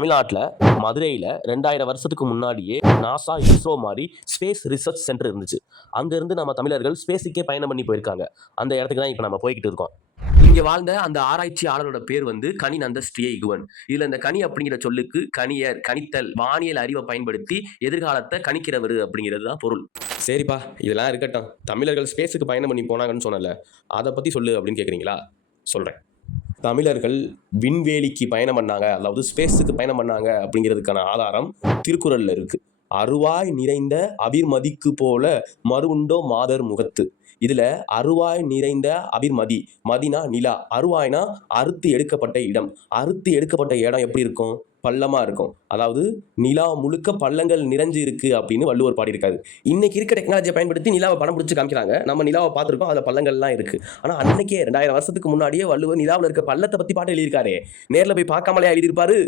தமிழ்நாட்டில் மதுரையில் 2000 வருஷத்துக்கு முன்னாடியே நாசா, இஸ்ரோ மாதிரி ஸ்பேஸ் ரிசர்ச் சென்டர் இருந்துச்சு. அங்கேருந்து நம்ம தமிழர்கள் ஸ்பேஸுக்கே பயணம் பண்ணி போயிருக்காங்க. அந்த இடத்துக்கு தான் இப்போ நம்ம போய்கிட்டு இருக்கோம். இங்கே வாழ்ந்த அந்த ஆராய்ச்சியாளரோட பேர் வந்து கணிநந்த ஸ்ரீ-இகுவன். இதில் இந்த கனி அப்படிங்கிற சொல்லுக்கு கணியர், கணித்தல், வானியல் அறிவை பயன்படுத்தி எதிர்காலத்தை கணிக்கிறவர் அப்படிங்கிறது தான் பொருள். சரிப்பா, இதெல்லாம் இருக்கட்டும். தமிழர்கள் ஸ்பேஸுக்கு பயணம் பண்ணி போனாங்கன்னு சொன்னல, அதை பற்றி சொல்லு அப்படின்னு கேட்குறீங்களா? சொல்கிறேன். தமிழர்கள் விண்வெளிக்கு பயணம் பண்ணாங்க, அதாவது ஸ்பேஸுக்கு பயணம் பண்ணாங்க அப்படிங்கிறதுக்கான ஆதாரம் திருக்குறளில் இருக்குது. அருவாய் நிறைந்த அபிர்மதிக்கு போல மறுவுண்டோ மாதர் முகத்து. இதில் அருவாய் நிறைந்த அபிர்மதி, மதினா நிலா, அருவாய்னா அறுத்து எடுக்கப்பட்ட இடம். அறுத்து எடுக்கப்பட்ட இடம் எப்படி இருக்கும்? பள்ளமாக இருக்கும். அதாவது நிலா முழுக்க பள்ளங்கள் நிறைஞ்சு இருக்கு அப்படின்னு வள்ளுவர் பாடியிருக்காரு. இன்னைக்கு இருக்க டெக்னாலஜியை பயன்படுத்தி நிலாவை படம் பிடிச்சி காமிக்கிறாங்க. நம்ம நிலாவை பார்த்துருக்கோம், அதில் பள்ளங்கள்லாம் இருக்கு. ஆனால் அன்னைக்கே 2000 வருஷத்துக்கு முன்னாடியே வள்ளுவர் நிலாவில் இருக்க பள்ளத்தை பற்றி பாட்டு எழுதியிருக்காரு. நேரில் போய் பார்க்காமலே எழுதியிருப்பாரு.